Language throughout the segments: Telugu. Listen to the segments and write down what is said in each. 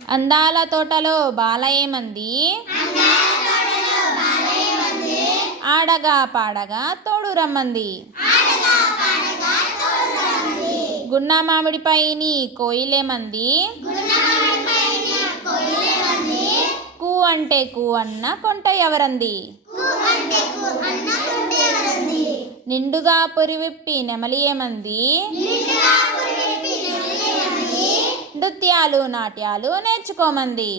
అందాల తోటలో బాలయేమంది, ఆడగా పాడగా తోడు రమ్మంది. గున్న మామిడిపై నీ కోయిలేమంది, కూ అంటే కూ అన్న కొంట ఎవరంది. నిండుగా పురివిప్పి నెమలి ఏమంది, నృత్యాలు నాట్యాలు నేర్చుకోమంది.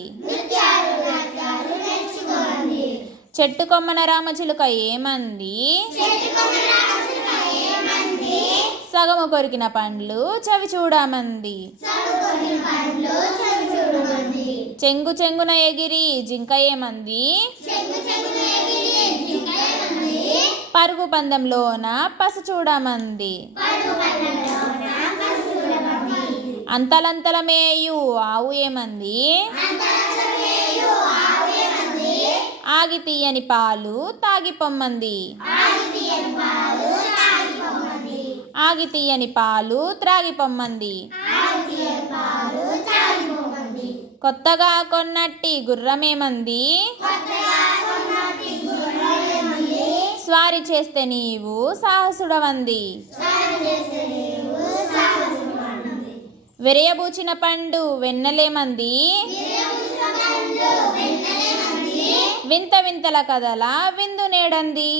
చెట్టు కొమ్మన రామచిలుక ఏమంది, సగము కొరికిన పండ్లు చవి చూడమంది. చెంగు చెంగున ఎగిరి జింక ఏమంది, పరుగు పందెంలోన పసు చూడమంది. అంతలంతల మేయు ఆవు ఏమంది, ఆగి తీయని పాలు తాగి పొమ్మంది. ఆగి తీయని పాలు త్రాగి పొమ్మంది. కొత్తగా కొన్నట్టి గుర్రమేమంది, స్వారీ చేస్తే నీవు సాహసుడవంది. విరయబూచిన పండు వెన్నెలేమంది, వింత వింతల కథల విందు నేడంది.